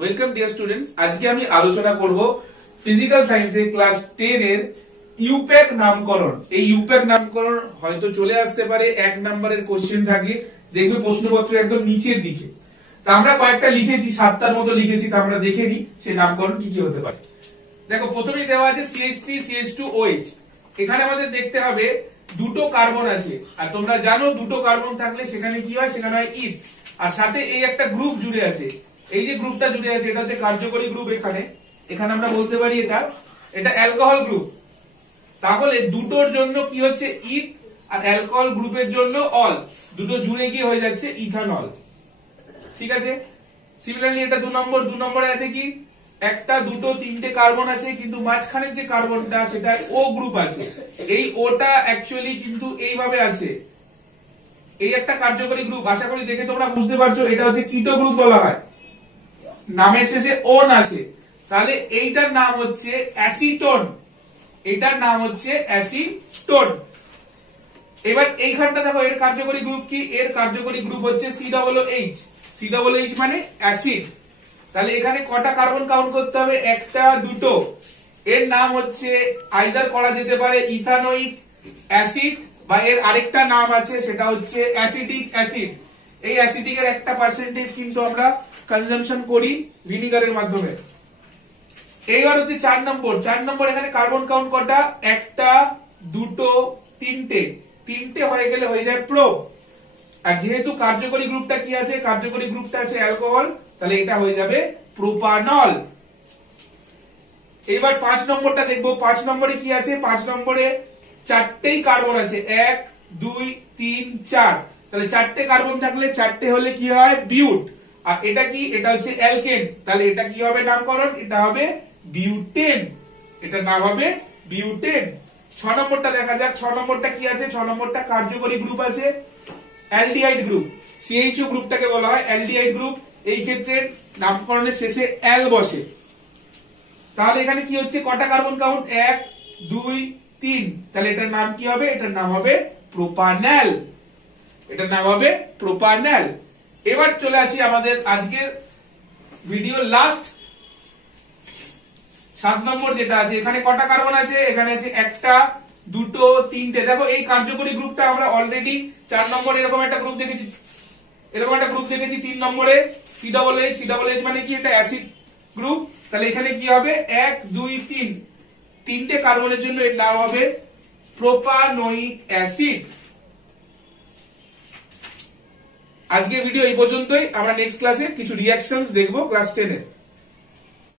Welcome dear students. আজকে আমি আলোচনা করব ফিজিক্যাল সায়েন্সে ক্লাস 10 এর ইউপ্যাক নামকরণ। এই ইউপ্যাক নামকরণ হয়তো চলে আসতে পারে, 1 নম্বরের কোশ্চেন থাকে, দেখবে প্রশ্নপত্রের একদম নিচের দিকে। তা আমরা কয়েকটা লিখেছি, 7টার মতো লিখেছি, তা আমরা দেখে নিই সেই নামকরণ কি কি হতে পারে। দেখো, প্রথমেই দেওয়া আছে CH3 CH2OH। এখানে আমাদের দেখতে হবে দুটো কার্বন আছে, আর তোমরা জানো দুটো কার্বন থাকলে সেখানে কি হয়, সেখানে হয় ইথ, আর সাথে এই একটা গ্রুপ জুড়ে আছে। এই যে গ্রুপটা জুড়ে আছে এটা হচ্ছে কার্যকরী গ্রুপ। এখানে আমরা বলতে পারি এটা অ্যালকোহল গ্রুপ। তাহলে দুটোর জন্য কি হচ্ছে ইথ, আর অ্যালকোহল গ্রুপের জন্য অল, দুটো জুড়ে গিয়ে হয়ে যাচ্ছে ইথানল। ঠিক আছে। সিমিলারলি এটা 2 নম্বরে আছে কি, একটা দুটো তিনটে কার্বন আছে, কিন্তু মাঝখানের যে কার্বনটা সেটা ও গ্রুপ আছে। এই ওটা অ্যাকচুয়ালি কিন্তু এইভাবে আছে, এই একটা কার্যকরী গ্রুপ। আশা করি দেখে তোমরা বুঝতে পারছো এটা হচ্ছে কিটো গ্রুপ বলা হয়, নামের শেষে ওন আছে। তাহলে এইটার নাম হচ্ছে অ্যাসিটোন, এটার নাম হচ্ছে অ্যাসিটোন। এবার এইখানটা দেখো এর কার্যকরী গ্রুপ কি, এর কার্যকরী গ্রুপ হচ্ছে COOH। COOH মানে অ্যাসিড। তাহলে এখানে কটা কার্বন কাউন্ট করতে হবে, একটা দুটো। এর নাম হচ্ছে আইদার করা যেতে পারে ইথানোইক অ্যাসিড, বা এর আরেকটা নাম আছে সেটা হচ্ছে অ্যাসিটিক অ্যাসিড। এই অ্যাসিটিকের একটা পার্সেন্টেজ কিন্তু আমরা কনজাম্পশন করি ভিনিগারের মাধ্যমে। এইবার হচ্ছে 4 নম্বর। এখানে কার্বন কাউন্ট কটা, একটা দুটো তিনটে হয়ে গেলে হয়ে যায় প্রো। আর যেহেতু কার্যকরী গ্রুপটা কি আছে, কার্যকরী গ্রুপটা আছে অ্যালকোহল, তাহলে এটা হয়ে যাবে প্রোপানল। এবার 5 নম্বরটা দেখবো। 5 নম্বরে কি আছে, 5 নম্বরে 4টেই কার্বন আছে, 1 2 3 4। তাহলে 4টে কার্বন থাকলে 4টে হলে কি হয়, বিউট। আর এটা কি, এটা হচ্ছে অ্যালকেন, তাহলে এটা কি হবে নামকরণ, এটা হবে বিউটেন। এটার নাম হবে বিউটেন। 6 নম্বরটা দেখা যাক। 6 নম্বরটা কি আছে, 6 নম্বরটা কার্যকরী গ্রুপ আছে অ্যালডিহাইড গ্রুপ। CHO গ্রুপটাকে বলা হয় অ্যালডিহাইড গ্রুপ। এই ক্ষেত্রে নামকরণের শেষে অ্যাল বসে। তাহলে এখানে কি হচ্ছে, কটা কার্বন কাউন্ট, 1 2 3। তাহলে এটার নাম কি হবে, এটার নাম হবে প্রোপানল। এটার নাম হবে প্রোপানল। এবার চলে আসি আমাদের আজকের ভিডিও লাস্ট 7 নম্বর যেটা আছে। এখানে কটা কার্বন আছে, এখানে আছে একটা দুটো তিনটে। দেখো এই কার্যকরী গ্রুপটা আমরা অলরেডি 4 নম্বরে এরকম একটা গ্রুপ দেখেছি, 3 নম্বরে COOH মানে কি, এটা অ্যাসিড গ্রুপ। তাহলে এখানে কি হবে, 1 2 3, তিনটে কার্বনের জন্য এর নাম হবে প্রোপানোইক অ্যাসিড। আজকের ভিডিও এই পর্যন্তই। আমরা নেক্সট ক্লাসে কিছু রিঅ্যাকশনস দেখবো ক্লাস 10 এর।